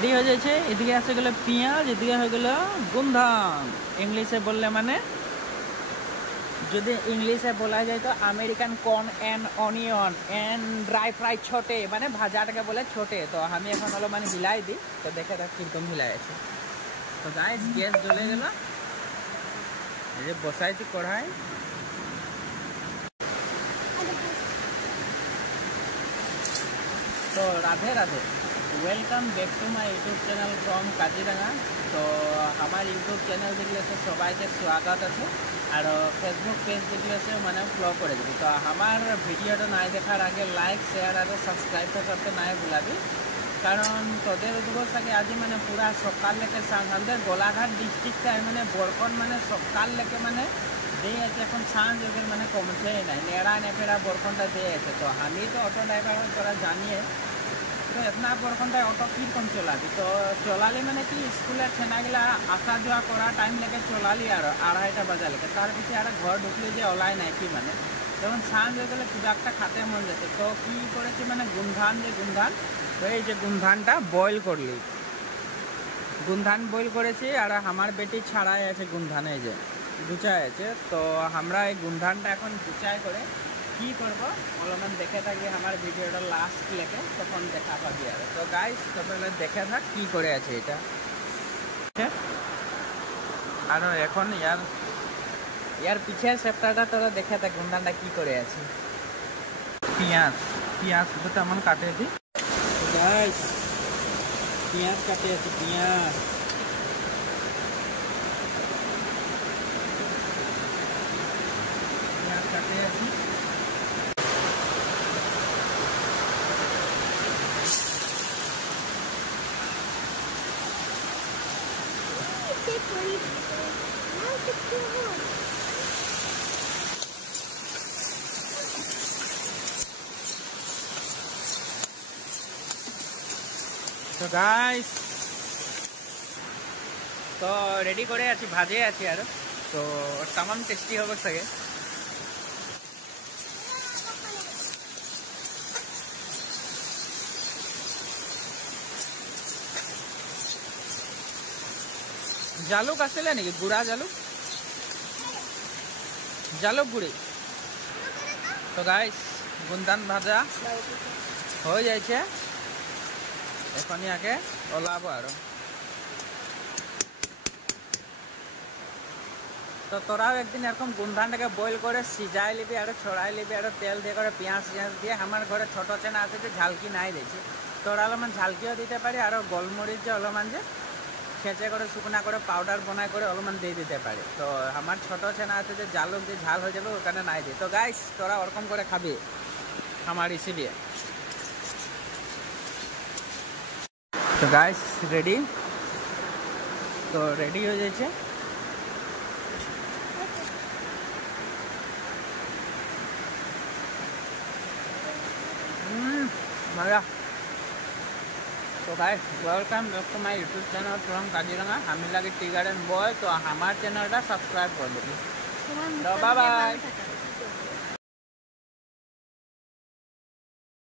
রেডি হয়ে যাচ্ছে। এদিকে আসে গেল পেঁয়াজ, এদিকে হয়ে গেল গুমধান। ইংলিশে বললে মানে যদি ইংলিশে বলা যায় তো American corn and onion and dry fry ছোটে, মানে ভাজাটাকে বলে ছোটে। তো আমি এখন হলো মানে হিলাই দিই, তো দেখে দেখ কিরকম হিলাই আছে। তো গাইস গ্যাস জ্বলে গেল, এই যে বসাইছি কড়াই। তো রাধে Radhe, welcome back to my YouTube channel from Kaziranga. তো আমার ইউটিউব চ্যানেল যেগুলো আছে সবাইকে স্বাগত আছে, আর ফেসবুক পেজ যেগুলো আছে মানে ফলো করে দেবি। তো আমার ভিডিওটা নাই দেখার আগে লাইক শেয়ার আর সাবস্ক্রাইব করতে নাই ভুলাবি, কারণ তোদের উদ্দেশ্য থাকে আজ মানে পুরা সকাল লেকে আমাদের গোলাঘাট ডিস্ট্রিক্টটা মানে বরকন মানে সকাল লেকে মানে দিয়ে আছে, এখন সাঁঝ ওদের মানে কমছেই নাই, নেড়া নেপেড়া বরকনটা দিয়ে আছে। তো আমি তো অটো ড্রাইভার তোরা জানিয়ে, তো এতনা বরকনটায় অটো কীরকম চলাবি? তো চলালি মানে কি স্কুলের ছেনাগুলা আসা যাওয়া করা টাইম লেগে চলালি আর 2:30 বাজা লেগে, তার পিছিয়ে আর ঘর ঢুকলে যে অলাই নাই কি মানে যখন সাঁঝ হয়ে গেলে খুব একটা খাতে মন যেতে। তো কী করেছি মানে গুমধান, যে গুমধান, তো এই যে গুমধানটা বয়েল করলি, গুমধান বয়েল করেছি। আর আমার বেটি ছাড়াই আছে গুমধানে, এই যে গুচাই আছে। তো আমরা এই গুমধানটা এখন গুচাই করে কি করব অলমান দেখে থাকি আমার ভিডিওটা লাস্ট লেগে, তখন দেখা পাবি। আর তো গাইস তাহলে দেখে থাক কি করে আছে এটা। আর এখন ইয়ার পিছের সেপ্টারটা তোরা দেখে থাক গুমধানটা কি করে আছে। পেঁয়াজ তো তেমন কাটে দি গাইস, পেঁয়াজ কাটে আছে, পেঁয়াজ কাটে আছে। তো গাইস তো রেডি করে আছি, ভাজে আছি আর তো তামাম টেস্টি হবে সাগে। জালুক আসলে নাকি গুড়া জালুক গুড়ি। তো গাইস গুমধান ভাজা হয়ে যাইছে, এখনই আগে ওলাবো আর। তো তোরাও একদিন এরকম গুমধানটাকে বয়েল করে সিজাই লিবি আর ছড়াই লিবি আর তেল দিয়ে করে পেঁয়াজ দিয়ে। আমার ঘরে ছোটো চেনা আছে যে ঝালকি নাই দিয়েছি, তোরা অলমান ঝালকিও দিতে পারি, আর গোলমরিচ যে অলমান যে খেঁচে করে শুকনা করে পাউডার বনাই করে অলমান দিয়ে দিতে পারি। তো আমার ছোটো চেনা আছে যে জালুক যে ঝাল হয়ে যাবে ওখানে নাই দিই। তো গাইস তোরা ওরকম করে খাবি আমার রেসিপি। তো গাইস রেডি, তো রেডি হয়ে যাচ্ছে। মজা। তো guys welcome back to my YouTube channel from Kaziranga. আমি লাগি টি গার্ডেন বয়। তো আমার চ্যানেলটা সাবস্ক্রাইব করে দেবি। তো বাই বাই।